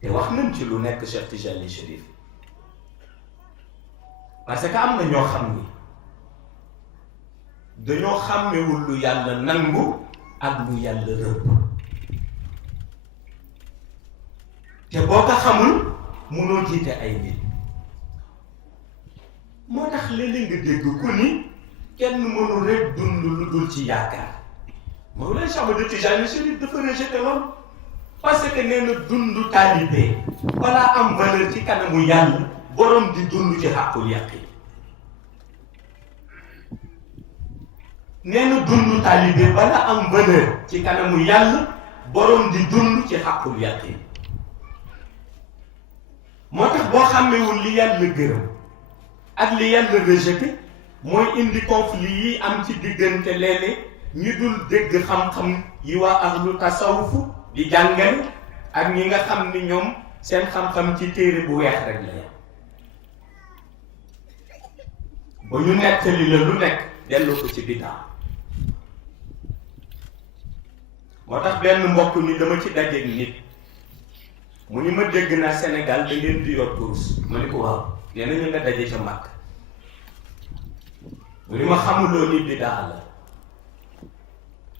te wax nañ ci lu nekk Cheikh Tijani Chérif parce que am na ñoo xam ni dañoo xàmmewul lu yàlla nangu ak lu yàlla rëbb te boo ko xamul mënoo jiite ay nit moo tax léeg-léeg nga dégg ku ni kenn mënu rek dund lu dul ci yaakaar Mawlana Cheikh Ahmad Tijani Chérif dafa rejeté loolu parce que nee na dund taalibe balaa am valeur ci kanamu yàlla borom di dund ci xàqul yaqin nee na dund taalibe balaa am valeur ci kanamu yàlla borom di dund ci xàqul yaqin moo tax boo xàmmewul li yàlla gërëm ak li yàlla rejeté mooy indi conflit yi am ci diggante léeg-léeg ñi dul dégg xam-xam yi waa ahlu tasawufu di jàngale ak ñi nga xam ni ñoom seen xam-xam ci téere bu weex rek la yam ba ñu nettali la lu nekk dellu ko ci bidaa moo tax benn mbokk ni dama ci dajeeg nit mu ni ma dégg naa Sénégal da ngeen di yor kurus ma ni ko waaw nee na ñu nga daje ca mag mu ni ma xamuloo ni bidaa la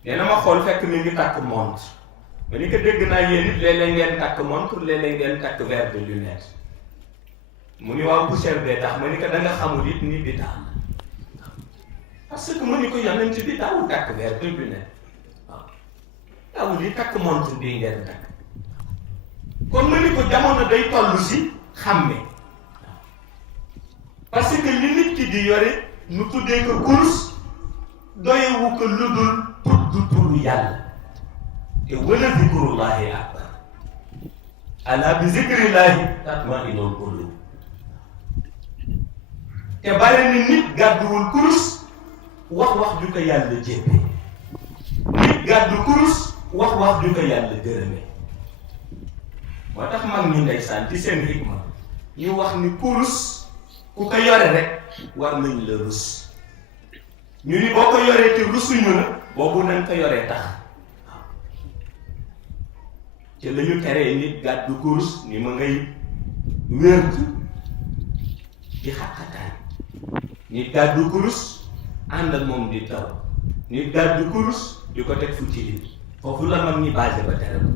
nee na ma xool fekk mi ngi takk montre ma ni ko dégg naa yéen it léeg-léeg ngeen takk montre léeg-léeg ngeen takk verre de lunette mu ni waaw poussière bee tax ma ni ko da nga xamul it ni bidaa la parce que ma ni ko yonent bi daawul takk verre de lunette waaw daawul yi takk montre bii ngeen takk kon ma ni ko jamono day toll si xàmme parce que li nit ki di yore nu tuddee ko course doyewu ko lu dul tudd turu yàlla te wala zikrullahi akbar ala bi zikrillahi tatma'innul qulub te bare ni nit gàdduwul kurus wax ju ko yàlla jéppe nit gàddu kurus wax ju ko yàlla gërëme moo tax mag ñu ndeysaan ci seen hikma ñu wax ni kurus ku ko yore rek war nañ la rus ñu ni boo ko yoree te rusuñu la boobu nañ ko yoree tax waaw te la ñu teree nit gàddu kurus ni ma ngay wért di xàqataay nit gàddu kurus ànd ak moom di taw nit gàddu kurus di ko teg fu tilim foofu la mag ñi basé ba tere ko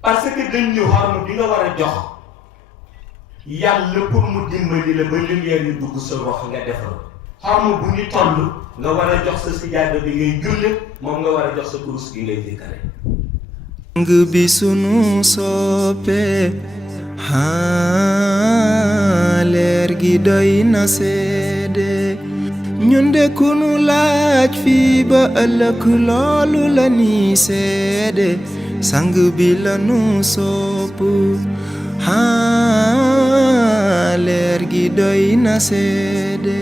parce que dañ ñu xorma bi nga war a jox yàlla pour mu dimbali la ba lumière yi dugg sa rox nga defal xorma bu ñu toll nga war a jox sa sijaada bi ngay julli moom nga war a jox sa kurus gi ngay dikkare sang bi sunu soppe leer gi doy na seede ñun de ku nu laaj fii ba ëllëg loolu la ni seede sang bi la nu sopp leer gi doy na seede